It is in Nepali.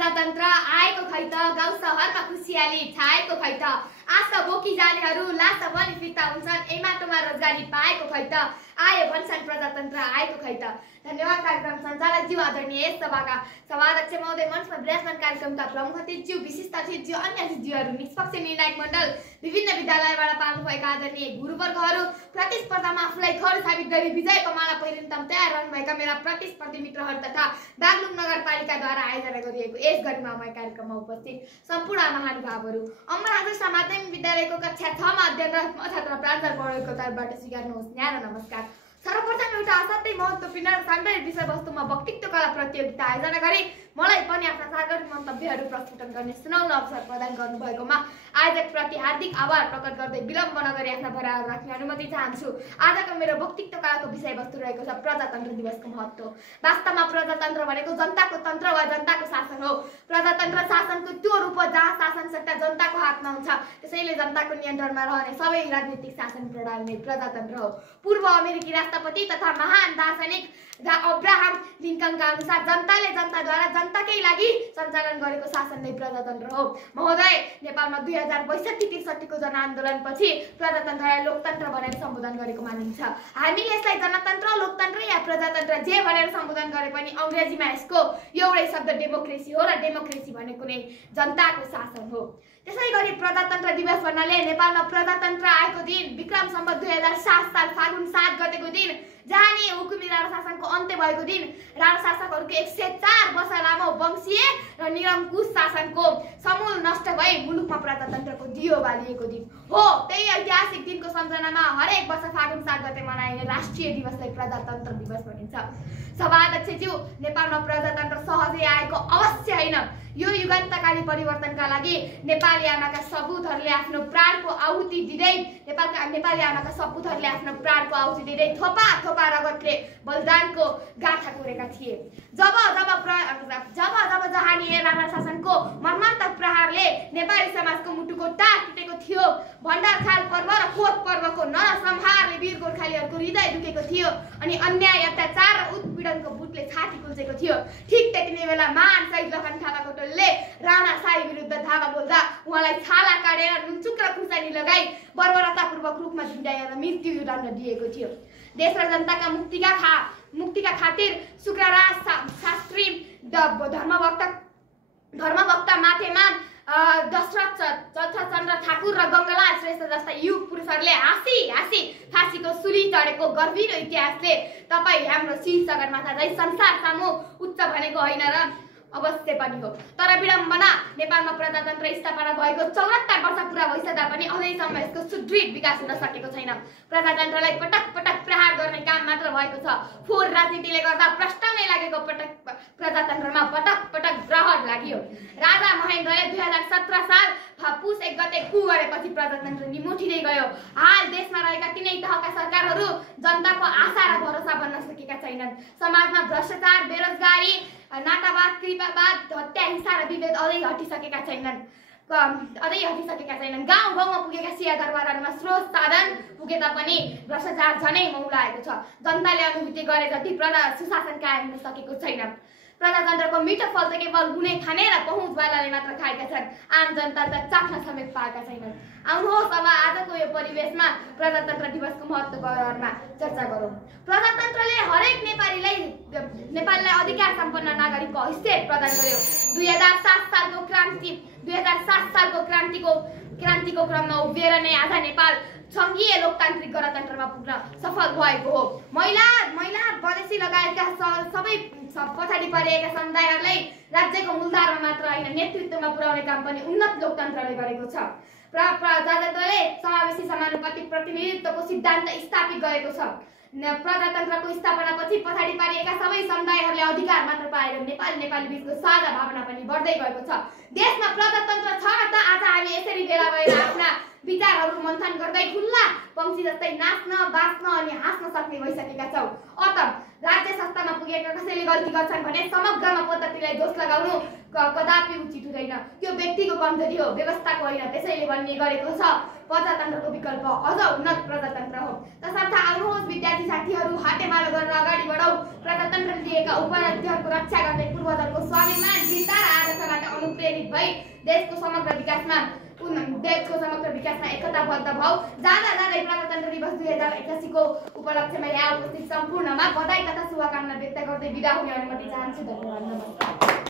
प्रजातन्त्र आएको खै त, गाउँ सहरमा खुसियाली छाएको खै त, आशा बोकी जानेहरू लासा पनि फिर्ता हुन्छन्, ए माटोमा रोजगारी पाएको खै त, आयो भन्छन् प्रजातन्त्र आएको खै त। धन्यवाद। कार्यक्रम सञ्चालकज्यू, आदरणीय सभाका सभाध्यक्ष महोदय, मञ्चमा विराजमान कार्यक्रमका प्रमुख अतिथिज्यू, विशिष्ट अतिथिज्यू, अन्य अतिथिज्यूहरू, निष्पक्ष निर्णायक मण्डल, विभिन्न विद्यालयबाट पाल्नुभएका आदरणीय गुरुवर्गहरू, प्रतिस्पर्धामा आफूलाई खर साबित गरी विजयको माला पहिरिन तयार रहनुभएका मेरा प्रतिस्पर्धी मित्रहरू तथा बागलुङ नगरपालिकाद्वारा आयोजना गरिएको यस गरिमामय कार्यक्रममा उपस्थित सम्पूर्ण महानुभावहरू, अमर आदर्श माध्यमिक विद्यालयको कक्षा 6 मा अध्ययनरत छात्र प्राञ्जल पौडेलको तर्फबाट स्वीकार्नुहोस् न्यानो नमस्कार। सर्वप्रथम एउटा असाध्यै महत्त्वपूर्ण र सान्दर्भिक विषयवस्तुमा वक्तृत्व कला प्रतियोगिता आयोजना गरी मलाई पनि आफ्ना सार्वजनिक मन्तव्यहरू प्रस्तुत गर्ने सुनाउन अवसर प्रदान गर्नुभएकोमा आयोजकप्रति हार्दिक आभार प्रकट गर्दै विलम्ब नगरी आफ्ना भराहरू राख्ने अनुमति चाहन्छु। आजको मेरो वक्तृत्व कलाको विषयवस्तु रहेको छ प्रजातन्त्र दिवसको महत्त्व। वास्तवमा प्रजातन्त्र भनेको जनताको तन्त्र वा जनताको शासन हो। प्रजातन्त्र शासनको त्यो रूप हो जहाँ शासन सत्ता जनताको हातमा हुन्छ, त्यसैले जनताको नियन्त्रणमा रहने सबै राजनीतिक शासन प्रणाली नै प्रजातन्त्र हो। पूर्व अमेरिकी राष्ट्रपति तथा महान दार्शनिक अब्राहम लिङ्कनका अनुसार जनताले जनताद्वारा जनताकै लागि सञ्चालन गरेको शासन नै प्रजातन्त्र हो। महोदय, नेपालमा 2062-63 को जनआन्दोलनपछि प्रजातन्त्रलाई लोकतन्त्र भनेर सम्बोधन गरेको मानिन्छ। हामीले यसलाई जनतन्त्र, लोकतन्त्र या प्रजातन्त्र जे भनेर सम्बोधन गरे पनि अङ्ग्रेजीमा यसको एउटै शब्द डेमोक्रेसी हो र डेमोक्रेसी भनेको नै जनताको शासन हो। त्यसैगरी प्रजातन्त्र दिवस भन्नाले नेपालमा प्रजातन्त्र आएको दिन विक्रम सम्वत 2007 साल फागुन 7 गतेको दिन, जहाँ नि हुकुमी राणा शासनको अन्त्य भएको दिन, राणा शासकहरूको 104 वर्ष लामो वंशीय र निरङ्कुश शासनको समूल नष्ट भई मुलुकमा प्रजातन्त्रको दियो बालिएको दिन हो। त्यही ऐतिहासिक दिनको सम्झनामा हरेक वर्ष फागुन 7 गते मनाइने राष्ट्रिय दिवसलाई प्रजातन्त्र दिवस भनिन्छ। सभाध्यक्षज्यू, नेपालमा प्रजातन्त्र सहजै आएको अवश्य होइन। यो युगान्तकारी परिवर्तनका लागि नेपाली आमाका सपुतहरूले आफ्नो प्राणको आहुति दिँदै थोपा थोपा रगतले बलिदानको गाथा कोरेका थिए। जब जहानीय राणा शासनको मर्मान्तक प्रहारले नेपाली समाजको मुटुको टार टुटेको थियो, भण्डारखाल पर्व र कोत पर्वको नरसंहारले वीर गोर्खालीहरूको हृदय दुखेको थियो अनि अन्याय, अत्याचार र उत्पीडनको बुटले छाती कुल्चेको थियो, ठिक त्यति नै बेला महान शहीद लखन थापाको टोलीले राणा शाही विरुद्ध धावा बोल्दा उहाँलाई छाला काटेर नुनचुक र खुर्सानी लगाई बर्बरतापूर्वक रूपमा झुन्डाएर मृत्यु दण्ड दिएको थियो। देश र जनताका मुक्तिका खातिर शुक्रराज शास्त्री, धर्मभक्त माथेमान दशरथ चन्द्र ठाकुर र गङ्गालाल श्रेष्ठ जस्ता युग पुरुषहरूले हाँसी फाँसीको सुली चढेको गर्विलो इतिहासले तपाईँ हाम्रो शीर्ष सगरमाथा झै संसार सामु उच्च भनेको होइन र अवश्य पनि हो। तर विडम्बना, नेपालमा प्रजातन्त्र स्थापना भएको 74 वर्ष पुरा भइसक्दा पनि अझैसम्म यसको सुदृढ विकास हुन सकेको छैन। प्रजातन्त्रलाई पटक पटक प्रहार गर्ने काम मात्र भएको छ। फोहोर राजनीतिले गर्दा प्रस्तावनै लागेको प्रजातन्त्रमा पटक पटक ग्रहण लाग्यो। राजा महेन्द्रले 2017 साल पुस 1 गते कु गरेपछि प्रजातन्त्र निमुठिँदै गयो। हाल देशमा रहेका तीनै तहका सरकारहरू जनताको आशा र भरोसा बन्न सकेका छैनन्। समाजमा भ्रष्टाचार, बेरोजगारी, नातावाद, कृपावाद, हत्या, हिंसा र विभेद अझै हटिसकेका छैनन्। गाउँ गाउँमा पुगेका सिया दरबारहरूमा स्रोत साधन पुगे तापनि भ्रष्टाचार झनै मौलाएको छ। जनताले अनुभूति गरे जति सुशासन कायम हुन सकेको छैन। प्रजातन्त्रको मिठो फल त केवल हुने खाने र पहुँचवालाले मात्र खाएका छन्, आम जनता त चाख्न समेत पाएका छैनन्। आउनुहोस् अब आजको यो परिवेशमा प्रजातन्त्र दिवसको महत्त्वमा चर्चा गरौँ। प्रजातन्त्रले हरेक नेपालीलाई अधिकार सम्पन्न नागरिकको हैसियत प्रदान गर्यो। 2007 सालको क्रान्तिको क्रममा उभिएर नै आज नेपाल संघीय लोकतान्त्रिक गणतन्त्रमा पुग्न सफल भएको हो। महिला मधेसी लगायतका सबै पछाडि परेका समुदायहरूलाई राज्यको मूलधारमा मात्र होइन नेतृत्वमा पुर्याउने काम पनि उन्नत लोकतन्त्रले गरेको छ। प्रजातन्त्रले समावेशी समानुपातिक प्रतिनिधित्वको सिद्धान्त स्थापित गरेको छ। प्रजातन्त्रको स्थापनापछि पछाडि पारिएका सबै समुदायहरूले अधिकार मात्र पाएर नेपाली बीचको साझा भावना पनि बढ्दै गएको छ। देशमा प्रजातन्त्र छ त आज हामी यसरी भेला भएर आफ्ना विचारहरू मन्थन गर्दै खुल्ला पंक्षी जस्तै नाच्न, बाँच्न अनि हाँस्न सक्ने भइसकेका छौँ। अत राज्य संस्थामा पुगेका कसैले गल्ती गर्छन् भने समग्रमा पद्धतिलाई दोष लगाउनु कदापि उचित हुँदैन। त्यो व्यक्तिको कमजोरी हो, व्यवस्थाको होइन। त्यसैले भन्ने गरेको छ प्रजातन्त्रको विकल्प अझ उन्नत प्रजातन्त्र हो। तसर्थ आउनुहोस् विद्यार्थी साथीहरू, हातेमालो गरेर अगाडि बढौँ। प्रजातन्त्रले दिएका उपलब्धिहरूको रक्षा गर्दै पूर्वजहरूको स्वाभिमान, वीरता र आदर्शलाई भई देशको समग्र विकासमा एकताबद्ध भौ। जाँदा जाँदै प्रजातन्त्र दिवस 2081 को उपलक्ष्यमा यहाँ उपस्थित सम्पूर्णमा बधाई तथा शुभकामना व्यक्त गर्दै बिदा हुने अनुमति चाहन्छु। धन्यवाद। नमस्कार।